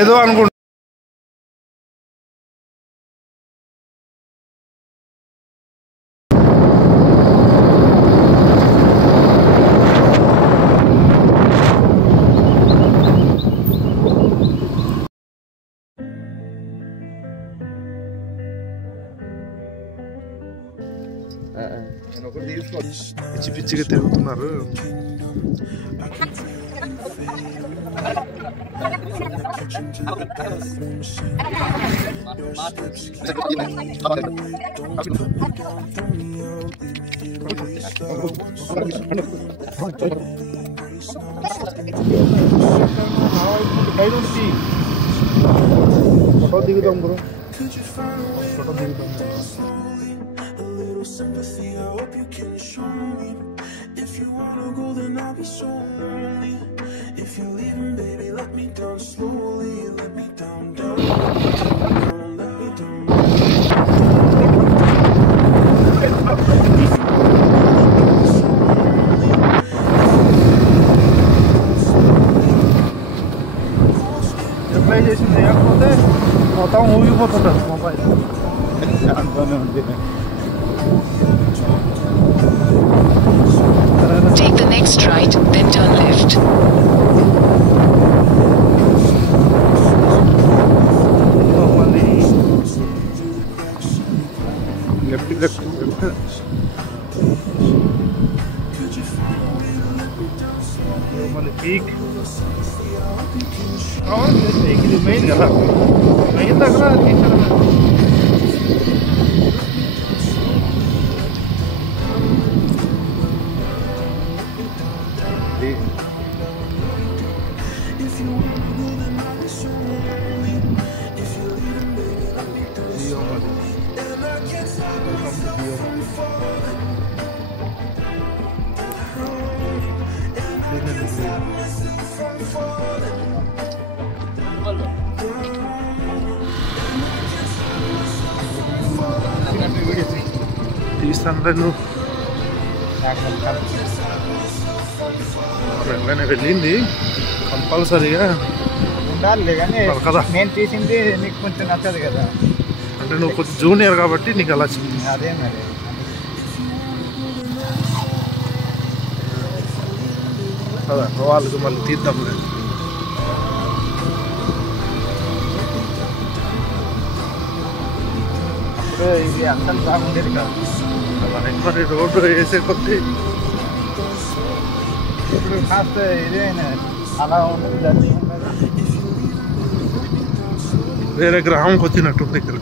ఏదో అనుకుంటా పిచ్చి పిచ్చిగా తిరుగుతున్నారు. ఫోటో దిగుదాం బ్రో, ఫోటో దిగుదాం. Sympathy, I hope you can show me. If you wanna go, then I'll be so lonely. If you're leaving, baby, let me down slowly. Let me down, down, let me down. Apply చేసింది లేకపోతే మొత్తం ఊగిపోతుంటారు mobile. Take the next right, then turn left. Left. Peak. ఇది main కదా, main దగ్గర తీసారు. తీస్తాను వెళ్ళనే వెళ్ళింది కంపల్సరీగా ఉండాలి కానీ కదా. నేను తీసింది నీకు కొంచెం నచ్చదు కదా, అంటే నువ్వు కొంచెం జూనియర్ కాబట్టి నీకు అలా అదే మరి. కదా వాళ్ళకి మళ్ళీ తీద్దాం. అప్పుడు ఇది అస్సలు బాగుండేది కాదు, మరి రోడ్డు వేసే కొద్దీ ఇప్పుడు కాస్త ఇదేనా అలా ఉండదు, దాన్ని వేరే గ్రామంకి వచ్చినట్టుంది ఇక్కడ.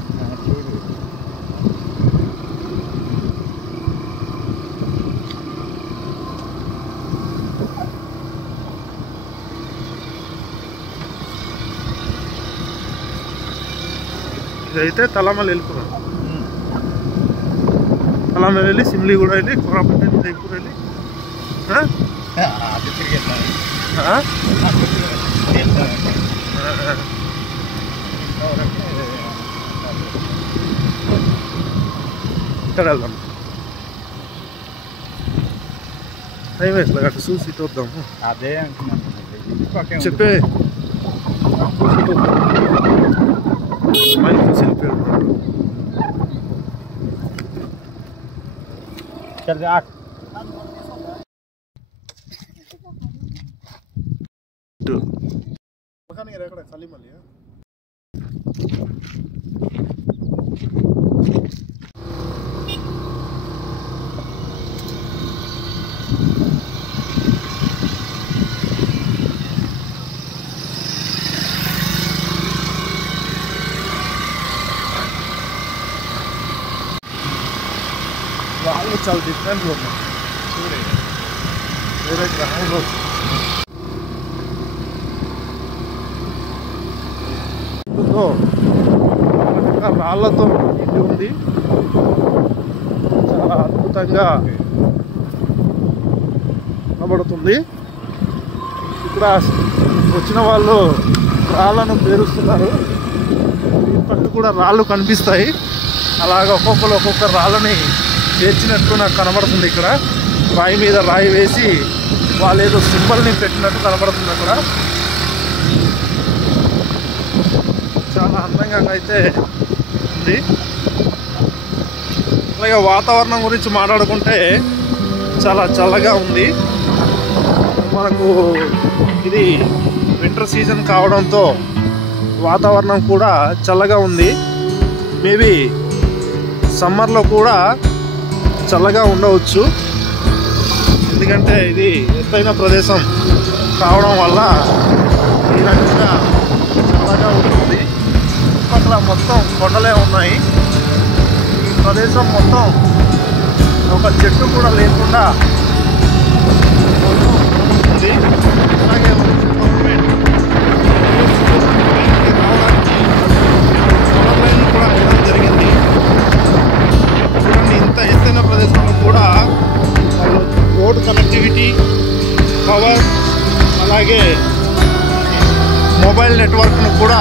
ఇదైతే తలమల్లి వెళ్ళిపోయాం. తలమల్లి వెళ్ళి సిమ్లీ కూడా వెళ్ళి కోరాపట్ వెళ్ళి జైపూర్ వెళ్ళి ఇక్కడ వెళ్దాం. హైవేస్లో అటు చూసి చూద్దాము. అదే అంటున్నాను చెప్పే మైల్ చూసి వెళ్ళిపోయాడు. ఎక్కడ కలిమల్లి వాళ్ళు చాలా డిఫరెంట్గా ఉన్నాయి. వేరే గ్రహంలో రాళ్లతో నిండి ఉంది. చాలా అద్భుతంగా కనబడుతుంది. ఇక్కడ వచ్చిన వాళ్ళు రాళ్ళను పేరుస్తున్నారు. ఇప్పటికి కూడా రాళ్ళు కనిపిస్తాయి. అలాగ ఒక్కొక్కరు ఒక్కొక్క రాళ్ళని పేర్చినట్టు నాకు కనబడుతుంది. ఇక్కడ రాయి మీద రాయి వేసి వాళ్ళు ఏదో సింబల్ని పెట్టినట్టు కనబడుతుంది. అక్కడ అందంగా అయితే ఉంది. అలాగే వాతావరణం గురించి మాట్లాడుకుంటే చాలా చల్లగా ఉంది. మనకు ఇది వింటర్ సీజన్ కావడంతో వాతావరణం కూడా చల్లగా ఉంది. మేబీ సమ్మర్లో కూడా చల్లగా ఉండవచ్చు, ఎందుకంటే ఇది ఎత్తైన ప్రదేశం కావడం వల్ల ఈ రకంగా చల్లగా ఉంటుంది. చుట్టుపక్కల మొత్తం కొండలే ఉన్నాయి. ఈ ప్రదేశం మొత్తం ఒక చెట్టు కూడా లేకుండా ఉంటుంది. అలాగే గవర్నమెంట్ సోలార్ లైన్లు కూడా వేయడం జరిగింది. చూడండి, ఇంత ఎత్తైన ప్రదేశంలో కూడా వాళ్ళు రోడ్ కనెక్టివిటీ, పవర్, అలాగే మొబైల్ నెట్వర్క్ను కూడా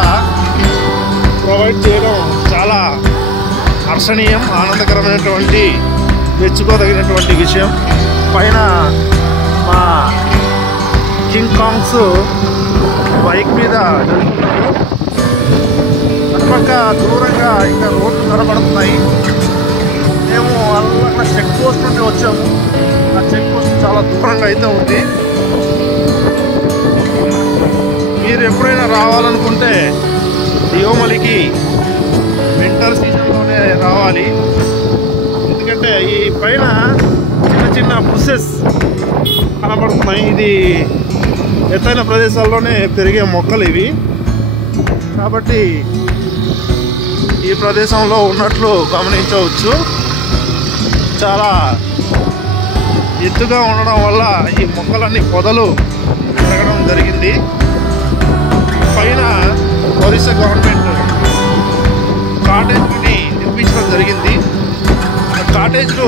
ప్రొవైడ్ చేయడం చాలా హర్షణీయం, ఆనందకరమైనటువంటి, మెచ్చుకోదగినటువంటి విషయం. పైన మా కింగ్ కాంగ్స్ బైక్ మీద వెళ్తున్నారు. అటుపక్క దూరంగా ఇంకా రోడ్లు కనబడుతున్నాయి. మేము అక్కడ చెక్ పోస్ట్ నుండి వచ్చాము. ఆ చెక్ పోస్ట్ చాలా దూరంగా అయితే ఉంది. మీరు ఎప్పుడైనా రావాలనుకుంటే దియోమలికి వింటర్ సీజన్లోనే రావాలి. ఎందుకంటే ఈ పైన చిన్న చిన్న బుషెస్ కనబడుతున్నాయి. ఇది ఎత్తైన ప్రదేశాల్లోనే పెరిగే మొక్కలు ఇవి. కాబట్టి ఈ ప్రదేశంలో ఉన్నట్లు గమనించవచ్చు. చాలా ఎత్తుగా ఉండడం వల్ల ఈ మొక్కలన్నీ పొదలు పెరగడం జరిగింది. పైన ఒరిస్సా గవర్నమెంట్ కాటేజ్ని నిర్మించడం జరిగింది. కాటేజ్లు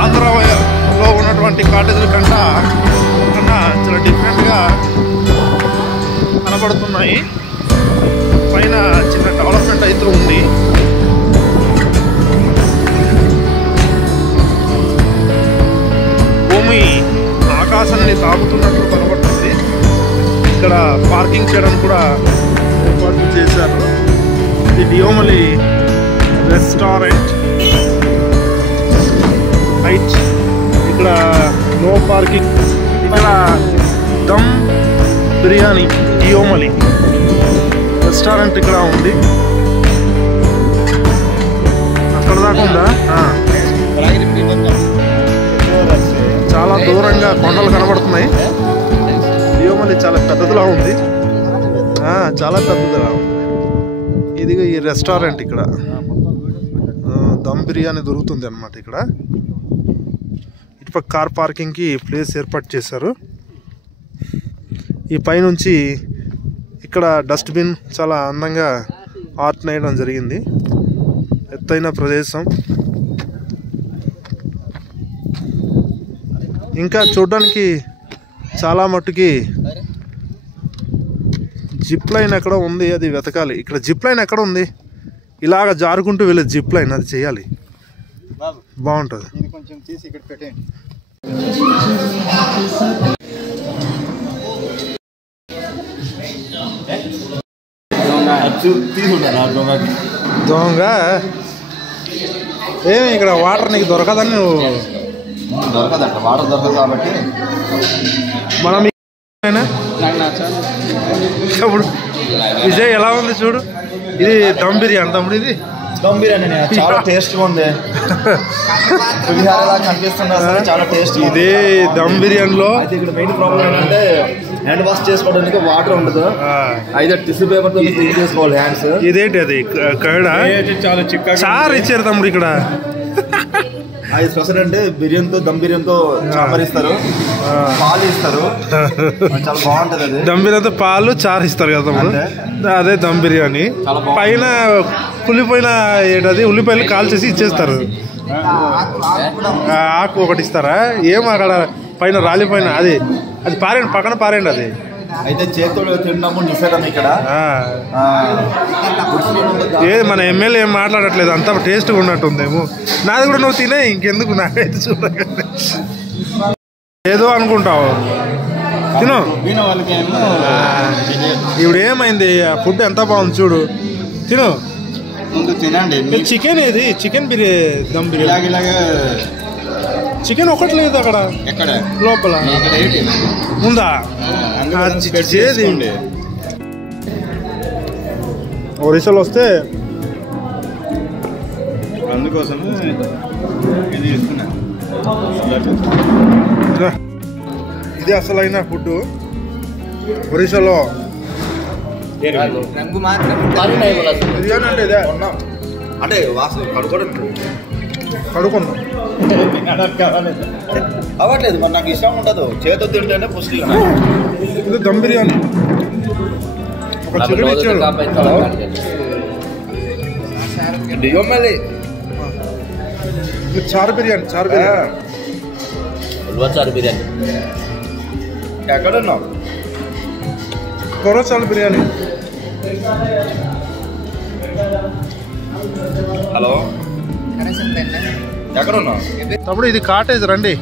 ఆంధ్రాలో ఉన్నటువంటి కాటేజ్ల కన్నా చాలా డిఫరెంట్గా కనబడుతున్నాయి. పైన చిన్న డెవలప్మెంట్ అయితే ఉంది. భూమి ఆకాశాన్ని తాకుతున్నట్లు కనబడుతుంది. ఇక్కడ పార్కింగ్ చేయడానికి కూడా ఏర్పాట్లు చేశారు. ఇది డియోమలి రెస్టారెంట్ హైట్. ఇక్కడ నో పార్కింగ్. ఇక్కడ దమ్ బిర్యానీ డియోమలి రెస్టారెంట్ ఇక్కడ ఉంది. అక్కడ దాకా ఉందా? చాలా దూరంగా కొండలు కనబడుతున్నాయి. డియోమలి చాలా పెద్దదిలా ఉంది. చాలా పెద్దదిలా ఉంది. ఇది ఈ రెస్టారెంట్. ఇక్కడ దమ్ బిర్యానీ దొరుకుతుంది అన్నమాట. ఇక్కడ ఇటుపక్క కార్ పార్కింగ్కి ప్లేస్ ఏర్పాటు చేశారు. ఈ పైనుంచి ఇక్కడ డస్ట్బిన్ చాలా అందంగా ఆర్ట్ వేయడం జరిగింది. ఎత్తైన ప్రదేశం. ఇంకా చూడడానికి చాలా మట్టుకి జిప్ లైన్ ఎక్కడ ఉంది, అది వెతకాలి. ఇక్కడ జిప్ లైన్ ఎక్కడ ఉంది? ఇలాగ జారుకుంటూ వెళ్ళే జిప్ లైన్, అది చేయాలి. బాగుంటుంది. కొంచెం తీసి ఇక్కడ పెట్టండి. దొంగ ఏమి ఇక్కడ వాటర్ నీకు దొరకదని నువ్వు దొరకదంట. వాటర్ దొరకదు కాబట్టి మనం ఇప్పుడు విజయ్ ఎలా ఉంది చూడు. ఇది దమ్ బిర్యానీ. తమ్ముడు ఇది దమ్ బిర్యానీ చాలా టేస్ట్గా ఉంది. పులిహోరలా కనిపిస్తున్నా సరే చాలా టేస్ట్. ఇదే దమ్ బిర్యానీలో అయితే ఇక్కడ మెయిన్ ప్రాబ్లం ఏంటంటే హ్యాండ్ వాష్ చేసుకోవడానికి వాటర్ ఉండదు. అయితే టిష్యూ పేపర్ తో క్లీన్ చేసుకోవాలి హ్యాండ్స్. ఇదేంటి అది కర్డ్ చాలా చిక్కగా చారు ఇచ్చారు తమ్ముడు. ఇక్కడ అది స్పెషల్ అంటే బిర్యానీతో దమ్ బిర్యానీతో చాపర్ ఇస్తారు, పాలు ఇస్తారు. చాలా బాగుంటది అది. దమ్ బిర్యానీతో పాలు చారు ఇస్తారు కదా తమ్ముడు. అదే దమ్ బిర్యానీ. పైన కులిపోయిన ఏంటది ఉల్లిపాయలు కాల్చేసి ఇచ్చేస్తారు. ఆకు ఒకటి ఇస్తారా? ఏం అక్కడ పైన రాలిపోయిన అది అది పారేయండి, పక్కన పారేయండి. అది అయితే చేతులు తినడము నిషేధం ఇక్కడ. ఏది మన ఎమ్మెల్యే ఏం మాట్లాడట్లేదు, అంత టేస్ట్గా ఉన్నట్టుందేమో. నాది కూడా నువ్వు తినే, ఇంకెందుకు నాకైతే చూడ ఏదో అనుకుంటావు. తిను. తిన వాళ్ళకి ఏమో ఇప్పుడు ఏమైంది ఫుడ్ ఎంత బాగుంది చూడు తిను. ముందు తినండి. చికెన్ ఏది చికెన్ బిర్యానీ దమ్ బిర్యానీ ఇలాగే చికెన్ ఒకటి లేదు అక్కడ ఎక్కడ లోపల ఇక్కడ ఏంటి ఉందా చేసుకోండి. ఒరిస్సాలో వస్తే అందుకోసం ఇది ఇస్తున్నా. ఇది అసలైన ఫుడ్ ఒరిస్సాలో రంగు మాత్రం బిర్యానీ అంటే ఇదే అంటే వాసన కడుకోవడం కడుకుందాం అవ్వట్లేదు. మరి నాకు ఇష్టం ఉండదు. చేతితో తింటేనే పుష్టి. ఇది దమ్ బిర్యానీ ఒక చికెన్ ఇచ్చాడు. ఇది చారు బిర్యానీ ఎక్కడున్నావు? కొరచాలు బిర్యానీ. హలో ఎక్కడున్నావు? తప్పుడు ఇది కాటేజ్ రండి.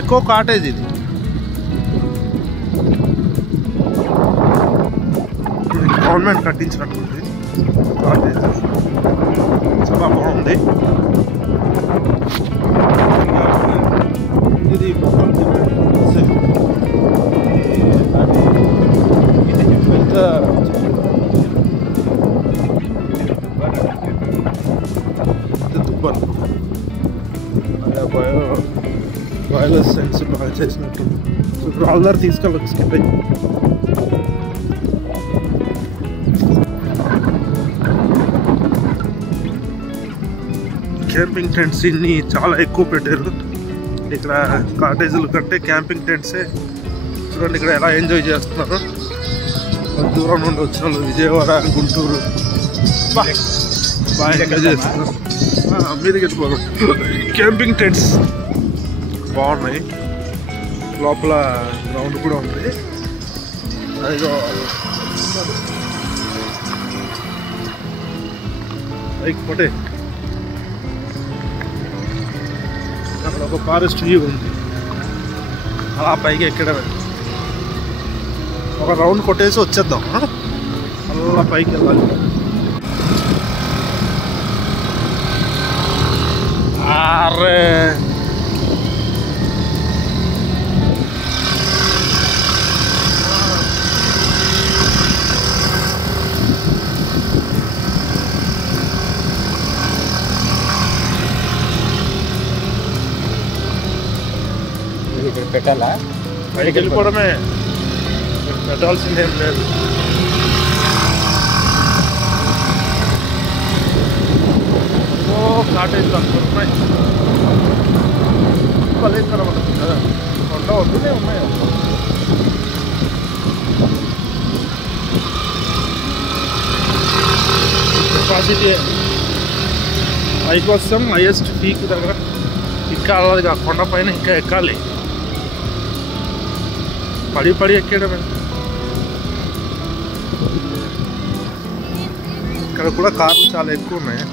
ఎక్కువ కాటేజ్ ఇది. గవర్నమెంట్ కట్టించినట్టుంది కాటేజ్. చాలా బాగుంది. ఇది దుబ్బర్ వైలెన్స్ సెన్స్ బాగా చేసినట్టు. ఇప్పుడు ఆల్దార్ తీసుకెళ్ళచ్చు. క్యాంపింగ్ టెంట్స్ ఇన్ని చాలా ఎక్కువ పెట్టారు ఇక్కడ. కాటేజీల కంటే క్యాంపింగ్ టెంట్సే చూడండి ఇక్కడ ఎలా ఎంజాయ్ చేస్తున్నారు. దూరం నుండి వచ్చిన వాళ్ళు విజయవాడ గుంటూరు బాగా ఎంజాయ్ చేస్తున్నారు. మీదకి వెళ్ళిపోదాం. క్యాంపింగ్ టెంట్స్ బాగున్నాయి. లోపల గ్రౌండ్ కూడా ఉంది. అదిగో బైక్ పోతే అక్కడ ఒక ఫారెస్ట్ వ్యూ ఉంది. అలా పైకి ఎక్కడమే ఒక రౌండ్ కొట్టేసి వచ్చేద్దాం. అలా పైకి వెళ్ళాలి. అరే పెట్టాలా? పైకి వెళ్ళిపోవడమే, పెట్టాల్సిందేం లేదు. కాటేజ్ ఉన్నాయి. భలే కనబడుతుంది కదా. కొండ వద్దునే ఉన్నాయి. కెపాసిటీ పైకి వస్తాం. హైయెస్ట్ పీక్ దగ్గర ఎక్కాలి. కొండ పైన ఇంకా ఎక్కాలి. పడి ఎక్కడమే. ఇక్కడ కూడా కార్లు చాలా ఎక్కువ ఉన్నాయి.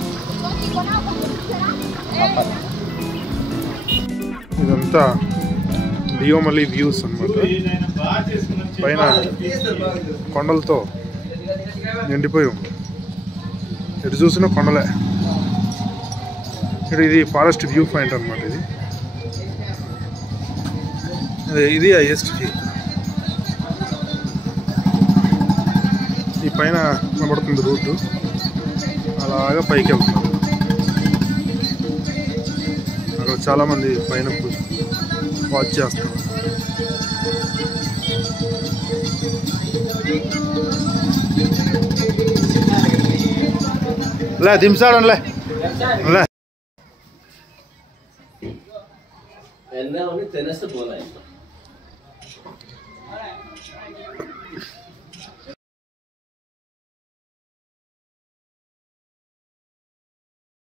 ఇదంతా డియోమలి వ్యూస్ అన్నమాట. పైన కొండలతో నిండిపోయి ఉంది. ఎటు చూసినా కొండలే. ఇది ఫారెస్ట్ వ్యూ పాయింట్ అన్నమాట. ఇది హైయెస్ట్ పీక్. ఈ పైన కనబడుతుంది రూటు. అలాగా పైకి వెళ్తున్నారు. అక్కడ చాలామంది పైన వాచ్ చేస్తారు. లే దింసాడంలే లే.